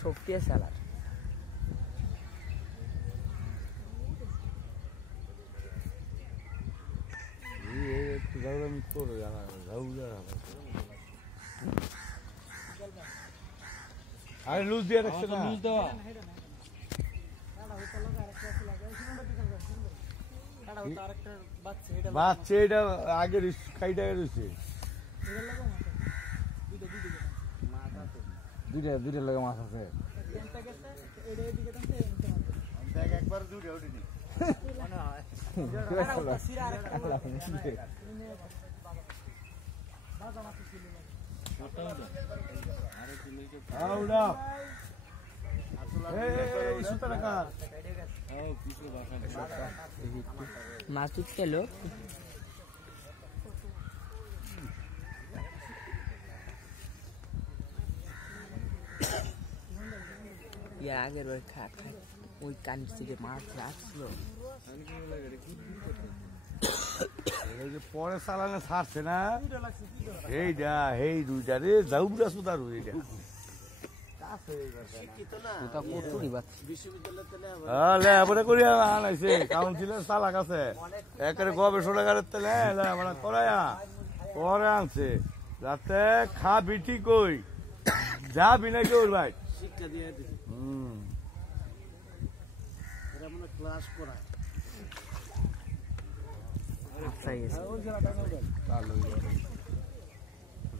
সবটি স্যালাড আরে লুজ দিয়ে রাখছে না লুজ দেওয়া বাচ্চা এটা আগে খাইটা রয়েছে দুইটা লাগে মাছ আছে একবার দুইটা উঠিনি মাছ উঠতে এলো আগের ওই ওই কানির থেকে মাছ রাখছিল পরে চালানে ছাড়ছে না এইটা এই দুইটা রে যাউরা সুদা রুইটা লেখাপড়া করি আনাইছে কাউন্সিলের চালাক আছে একেবারে গবেষণাগারের তেলে লেখাপড়া করাইয়া পরে আনছে যাতে খাবি ঠিক ওই যাবি নাকি ওর ভাই শিক্ষা দিয়ে ক্লাস করায়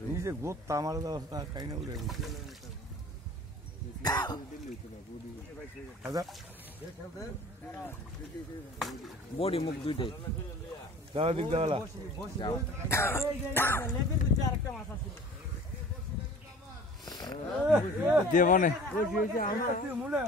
নিজে গোত্তা আমার ব্যবস্থা খাই না উঠে বডি মুখ দুইটাই যাওয়া দিক দেওয়ালা দেবনে মনে